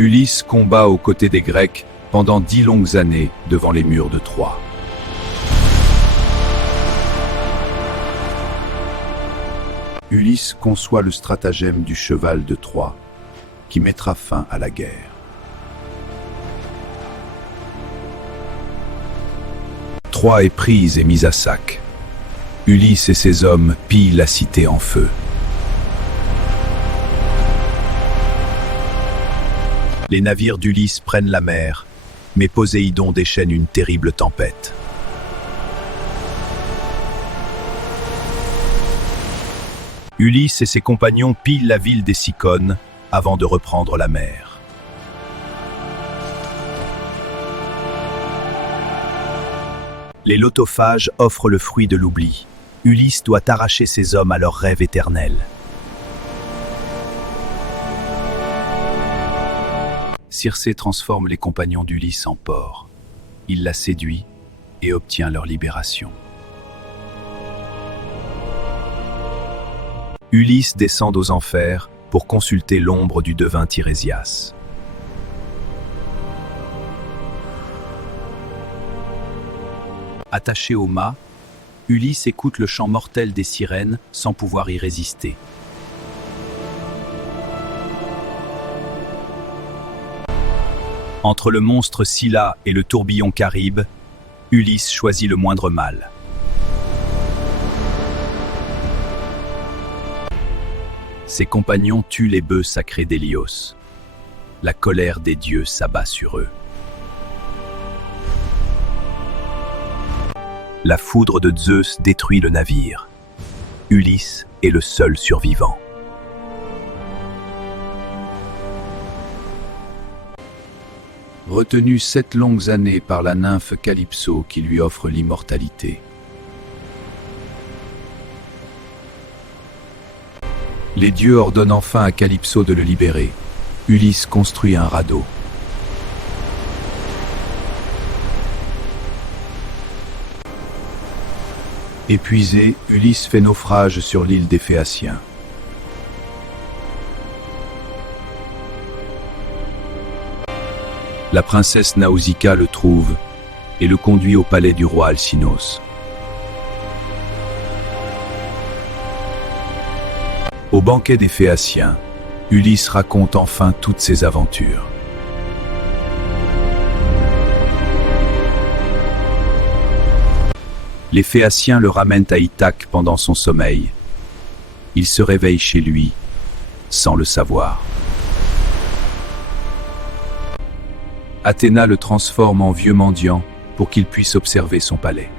Ulysse combat aux côtés des Grecs pendant 10 longues années devant les murs de Troie. Ulysse conçoit le stratagème du cheval de Troie, qui mettra fin à la guerre. Troie est prise et mise à sac. Ulysse et ses hommes pillent la cité en feu. Les navires d'Ulysse prennent la mer, mais Poséidon déchaîne une terrible tempête. Ulysse et ses compagnons pillent la ville des Cyclones avant de reprendre la mer. Les lotophages offrent le fruit de l'oubli. Ulysse doit arracher ses hommes à leur rêve éternel. Circé transforme les compagnons d'Ulysse en porcs. Il la séduit et obtient leur libération. Ulysse descend aux enfers pour consulter l'ombre du devin Tirésias. Attaché au mât, Ulysse écoute le chant mortel des sirènes sans pouvoir y résister. Entre le monstre Scylla et le tourbillon Charibe, Ulysse choisit le moindre mal. Ses compagnons tuent les bœufs sacrés d'Hélios. La colère des dieux s'abat sur eux. La foudre de Zeus détruit le navire. Ulysse est le seul survivant. Retenu 7 longues années par la nymphe Calypso qui lui offre l'immortalité. Les dieux ordonnent enfin à Calypso de le libérer. Ulysse construit un radeau. Épuisé, Ulysse fait naufrage sur l'île des Phéaciens. La princesse Nausicaa le trouve et le conduit au palais du roi Alcinos. Au banquet des Phéaciens, Ulysse raconte enfin toutes ses aventures. Les Phéaciens le ramènent à Ithaque pendant son sommeil. Il se réveille chez lui, sans le savoir. Athéna le transforme en vieux mendiant pour qu'il puisse observer son palais.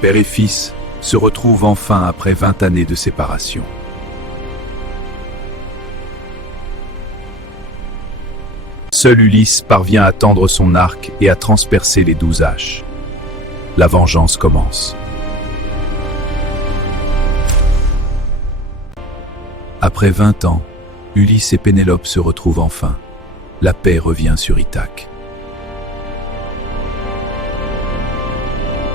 Père et fils se retrouvent enfin après 20 années de séparation. Seul Ulysse parvient à tendre son arc et à transpercer les 12 haches. La vengeance commence. Après 20 ans, Ulysse et Pénélope se retrouvent enfin. La paix revient sur Ithaque.